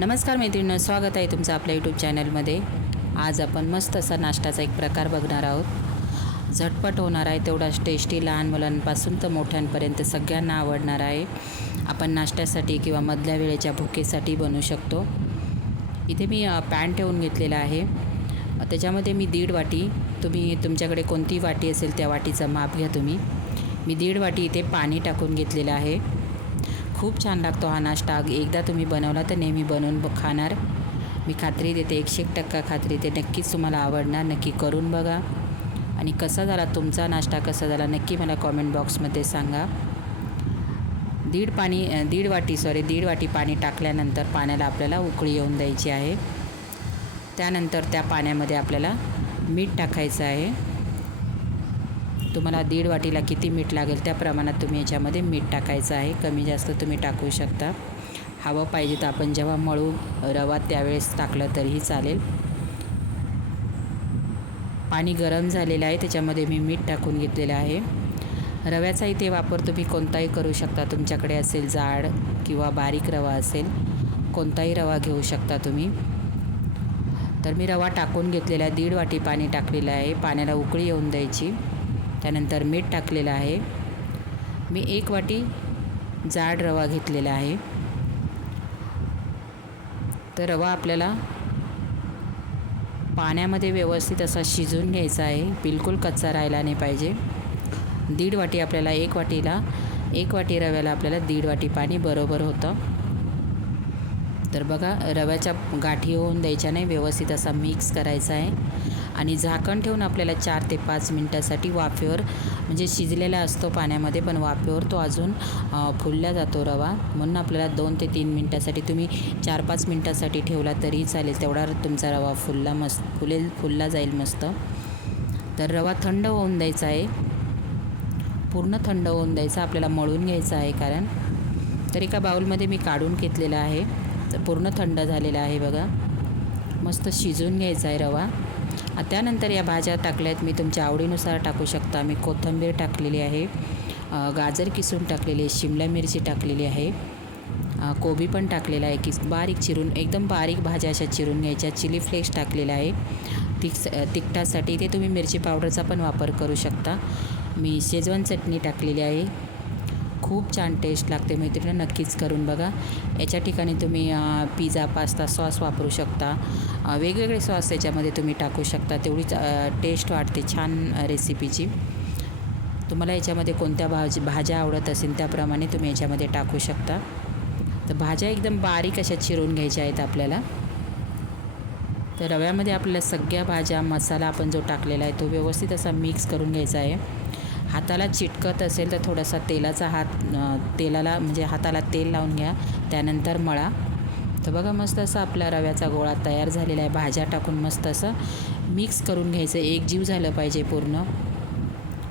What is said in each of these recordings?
नमस्कार मैत्रिणी स्वागत आहे तुमचं आपल्या यूट्यूब चॅनलमध्ये आज आपण मस्त असा नाश्त्याचा एक प्रकार बघणार आहोत. झटपट होणार आहे तेवढाच टेस्टी लहान मुलांपासून तर मोठ्यांपर्यंत सगळ्यांना आवडणार आहे. आपण नाश्त्यासाठी किंवा मधल्या वेळेच्या भुकेसाठी बनवू शकतो. इथे मी पॅन ठेवून घेतलेला आहे. त्याच्यामध्ये मी दीड वाटी तुम्ही तुमच्याकडे कोणती वाटी असेल त्या वाटीचा माप घ्या तुम्ही. मी दीड वाटी इथे पाणी टाकून घेतलेलं आहे. खूप छान लागतो हा नाश्ता. एकदा तुम्ही बनवला तर नेहमी बनवून ब- खाणार. मी खात्री देते एकशे एक टक्का खात्री देते. नक्कीच तुम्हाला आवडणार. नक्की करून बघा. आणि कसा झाला तुमचा नाश्ता कसा झाला नक्की मला कॉमेंट बॉक्समध्ये सांगा. दीड पाणी दीड वाटी सॉरी दीड वाटी पाणी टाकल्यानंतर पाण्याला आपल्याला उकळी येऊन द्यायची आहे. त्यानंतर त्या पाण्यामध्ये आपल्याला मीठ टाकायचं आहे. तुम्हाला दीड वाटीला किती मीठ लागेल त्या प्रमाणात तुम्ही याच्यामध्ये मीठ टाकायचं आहे. कमी जास्त तुम्ही टाकू शकता. हवं पाहिजे तर आपण जेव्हा मळू रवा त्यावेळेस टाकलं तरीही चालेल. पाणी गरम झालेलं आहे त्याच्यामध्ये मी मीठ टाकून घेतलेलं आहे. रव्याचा इथे वापर तुम्ही कोणताही करू शकता. तुमच्याकडे असेल जाड किंवा बारीक रवा असेल कोणताही रवा घेऊ शकता तुम्ही. तर मी रवा टाकून घेतलेला आहे. दीड वाटी पाणी टाकलेलं आहे. पाण्याला उकळी येऊन द्यायची. त्यानंतर मीठ टाकलेलं आहे. मी एक वाटी जाड रवा घेतलेला आहे. तर रवा आपल्याला पाण्यामध्ये व्यवस्थित असा शिजून घ्यायचा आहे. बिलकुल कच्चा राहिला नाही पाहिजे. दीड वाटी आपल्याला एक वाटीला एक वाटी रव्याला आपल्याला दीड वाटी पाणी बरोबर होतं. तर बघा रव्याच्या गाठी होऊन द्यायच्या नाही व्यवस्थित असा मिक्स करायचा आहे. आणि झाकण ठेवून आपल्याला चार ते पाच मिनटासाठी वाफेवर म्हणजे शिजलेला असतो पाण्यामध्ये पण वाफेवर तो अजून फुलला जातो रवा. म्हणून आपल्याला दोन ते तीन मिनटासाठी तुम्ही चार पाच मिनटासाठी ठेवला तरीही चालेल. तेवढा तुमचा रवा फुलला मस्त फुलेल फुलला जाईल मस्त. तर रवा थंड होऊन द्यायचा आहे. पूर्ण थंड होऊन द्यायचा आपल्याला मळून घ्यायचा आहे कारण. तर एका बाऊलमध्ये मी काढून घेतलेला आहे. तर पूर्ण थंड झालेला आहे बघा. मस्त शिजून घ्यायचा आहे रवा. त्यानंतर या भाज्या टाकल्यात. मी तुमच्या आवडीनुसार टाकू शकता. मी कोथिंबीर टाकलेली आहे. गाजर किसून टाकलेली आहे. शिमला मिरची टाकलेली आहे. कोबी पण टाकलेला आहे की बारीक चिरून एकदम बारीक भाज्या अशा चिरून घ्यायच्या. चिली फ्लेक्स टाकलेला आहे. तिख तिखटासाठी ते तुम्ही मिरची पावडरचा पण वापर करू शकता. मी शेजवान चटणी टाकलेली आहे. खूप छान टेस्ट लागते मैत्रिणी नक्कीच करून बघा. याच्या ठिकाणी तुम्ही पिझ्झा पास्ता सॉस वापरू शकता. वेगवेगळे सॉस त्याच्यामध्ये तुम्ही टाकू शकता. तेवढीच टेस्ट वाढते छान रेसिपीची तुम्हाला याच्यामध्ये कोणत्या भाजी भाज्या आवडत असेल त्याप्रमाणे तुम्ही याच्यामध्ये टाकू शकता. तर भाज्या एकदम बारीक अशा चिरून घ्यायच्या आहेत आपल्याला. तर रव्यामध्ये आपल्याला सगळ्या भाज्या मसाला आपण जो टाकलेला आहे तो व्यवस्थित असा मिक्स करून घ्यायचा आहे. हाताला चिटकत असेल तर थोडासा तेलाचा हात तेलाला म्हणजे हाताला तेल लावून घ्या. त्यानंतर मळा. तर बघा मस्त असं आपला रव्याचा गोळा तयार झालेला आहे. भाज्या टाकून मस्त असं मिक्स करून घ्यायचं. एक जीव झालं पाहिजे पूर्ण.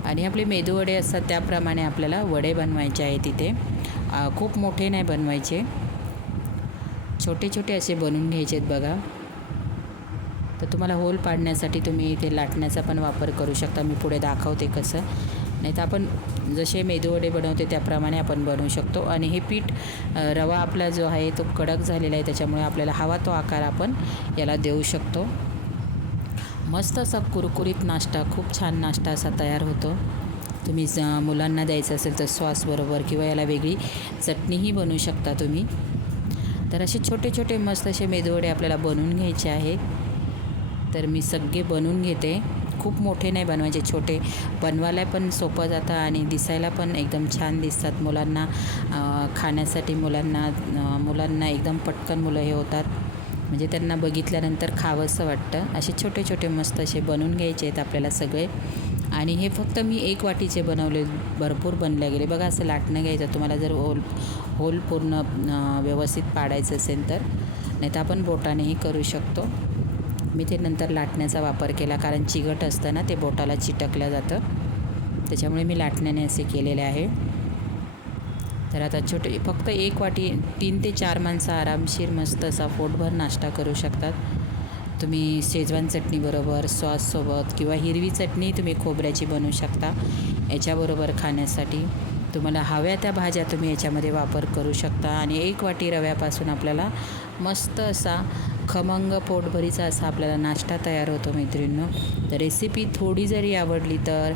आणि आपले मेदू वडे असतात त्याप्रमाणे आपल्याला वडे बनवायचे आहे तिथे खूप मोठे नाही बनवायचे. छोटे छोटे असे बनवून घ्यायचे आहेत बघा. तर तुम्हाला होल पाडण्यासाठी तुम्ही इथे लाटण्याचा पण वापर करू शकता. मी पुढे दाखवते कसं. नाही तर आपण जसे मेदूवडे बनवते त्याप्रमाणे आपण बनवू शकतो. आणि हे पीठ रवा आपला जो आहे तो कडक झालेला आहे त्याच्यामुळे आपल्याला हवा तो आकार आपण याला देऊ शकतो. मस्त असा कुरकुरीत नाश्ता खूप छान नाश्ता असा तयार होतो. तुम्ही ज मुलांना द्यायचं असेल तर सॉसबरोबर किंवा याला वेगळी चटणीही बनवू शकता तुम्ही. तर असे छोटे छोटे मस्त असे मेदूवडे आपल्याला बनवून घ्यायचे आहेत. तर मी सगळे बनवून घेते. खूप मोठे नाही बनवायचे छोटे. बनवायला पण सोपं जातं आणि दिसायला पण एकदम छान दिसतात मुलांना. खाण्यासाठी मुलांना मुलांना एकदम पटकन मुलं हे होतात. म्हणजे त्यांना बघितल्यानंतर खावंसं वाटतं. असे छोटे छोटे मस्त असे बनवून घ्यायचे आहेत आपल्याला सगळे. आणि हे फक्त मी एक वाटीचे बनवले भरपूर बनले गेले. बघा असं लाटणं घ्यायचं. तुम्हाला जर होल होल पूर्ण व्यवस्थित पाडायचं असेल तर. नाही तर आपण बोटानेही करू शकतो. मी ते नंतर लाटण्याचा वापर केला कारण चिकट असतं ना ते बोटाला चिटकलं जातं. त्याच्यामुळे मी लाटण्याने असे केलेले आहे. तर आता छोटे फक्त एक वाटी तीन ते चार माणसं आरामशीर मस्त असा पोटभर नाश्ता करू शकतात. तुम्ही शेजवान चटणीबरोबर सॉससोबत किंवा हिरवी चटणी तुम्ही खोबऱ्याची बनवू शकता. याच्याबरोबर खाण्यासाठी तुम्हाला हव्या त्या भाज्या तुम्ही याच्यामध्ये वापर करू शकता. आणि एक वाटी रव्यापासून आपल्याला मस्त असा खमंग पोटभरीचा असा आपल्याला नाश्ता तयार होतो मैत्रिणींनो. तर रेसिपी थोडी जरी आवडली तर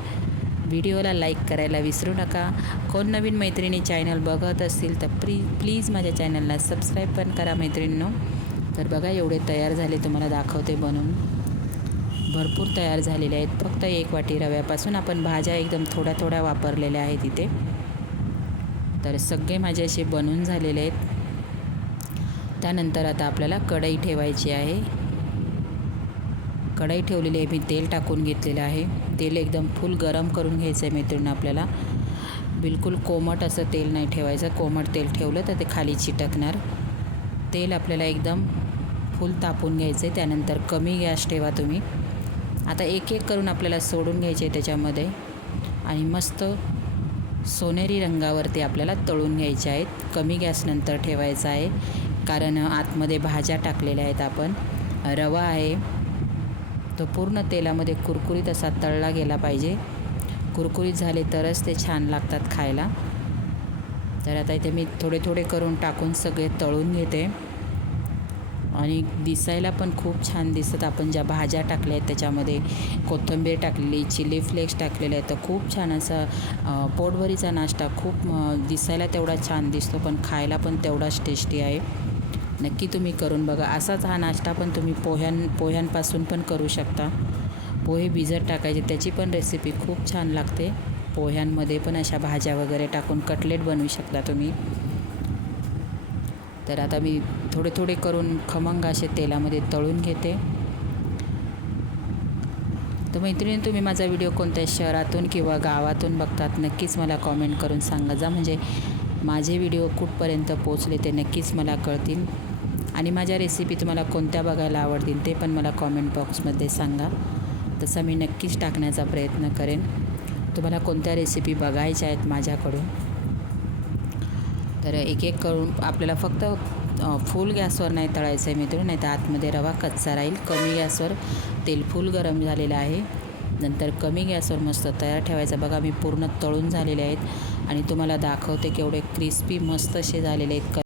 व्हिडिओला लाईक करायला विसरू नका. कोण नवीन मैत्रिणी चॅनल बघत असतील तर प्ली प्लीज माझ्या चॅनलला सबस्क्राईब पण करा मैत्रिणींनो. तर बघा एवढे तयार झाले तुम्हाला दाखवते बनवून. भरपूर तयार झालेले आहेत. फक्त एक वाटी रव्यापासून आपण भाज्या एकदम थोड्या थोड्या वापरलेल्या आहेत इथे. तर सगळे माझे असे बनून झालेले आहेत. त्यानंतर आता आपल्याला कढई ठेवायची आहे. कढई ठेवलेली आहे मी तेल टाकून घेतलेलं आहे. तेल एकदम फुल गरम करून घ्यायचं आहे मैत्रिणी आपल्याला. बिलकुल कोमट असं तेल नाही ठेवायचं. कोमट तेल ठेवलं तर ते खाली चिटकणार. तेल आपल्याला एकदम फुल तापून घ्यायचं आहे त्यानंतर कमी गॅस ठेवा तुम्ही. आता एक एक करून आपल्याला सोडून घ्यायचे त्याच्यामध्ये. आणि मस्त सोनेरी रंगावरती आपल्याला तळून घ्यायचे आहेत. कमी गॅसनंतर ठेवायचा आहे. कारण आतमध्ये भाज्या टाकलेल्या आहेत आपण. रवा आहे. तो पूर्ण तेलामध्ये कुरकुरीत असा तळला गेला पाहिजे. कुरकुरीत झाले तरच ते छान लागतात खायला. तर आता इथे मी थोडे थोडे करून टाकून सगळे तळून घेते. आणि दिसायला पण खूप छान दिसत आपण ज्या भाज्या टाकल्या आहेत त्याच्यामध्ये कोथिंबीर टाकलेली चिली फ्लेक्स टाकलेले आहेत. तर खूप छान असा पोटभरीचा नाश्ता खूप दिसायला तेवढा छान दिसतो पण खायला पण तेवढाच टेस्टी आहे. नक्की तुम्ही करून बघा. असाच हा नाश्ता पण तुम्ही पोह्यां पोह्यांपासून पण करू शकता. पोहे भिजत टाकायचे त्याची पण रेसिपी खूप छान लागते. पोह्यांमध्ये पण अशा भाज्या वगैरे टाकून कटलेट बनवू शकता तुम्ही. तर आता मी थोडे थोडे करून खमंग असे तेलामध्ये तळून घेते. तर मैत्रिणी तुम्ही माझा व्हिडिओ कोणत्या शहरातून किंवा गावातून बघतात नक्कीच मला कॉमेंट करून सांगा. जा म्हणजे माझे व्हिडिओ कुठपर्यंत पोचले ते नक्कीच मला कळतील. आणि माझ्या रेसिपी तुम्हाला कोणत्या बघायला आवडतील ते पण मला कॉमेंट बॉक्समध्ये सांगा. तसं मी नक्कीच टाकण्याचा प्रयत्न करेन. तुम्हाला कोणत्या रेसिपी बघायच्या आहेत माझ्याकडून? तर एक एक करून आपल्याला फक्त फुल गॅसवर नाही तळायचं आहे मित्र नाही तर आतमध्ये रवा कच्चा राहील. कमी गॅसवर तेल फुल गरम झालेलं आहे. नंतर कमी गॅसवर मस्त तयार ठेवायचं. बघा मी पूर्ण तळून झालेले आहेत. आणि तुम्हाला दाखवते केवढे क्रिस्पी मस्त असे झालेले आहेत.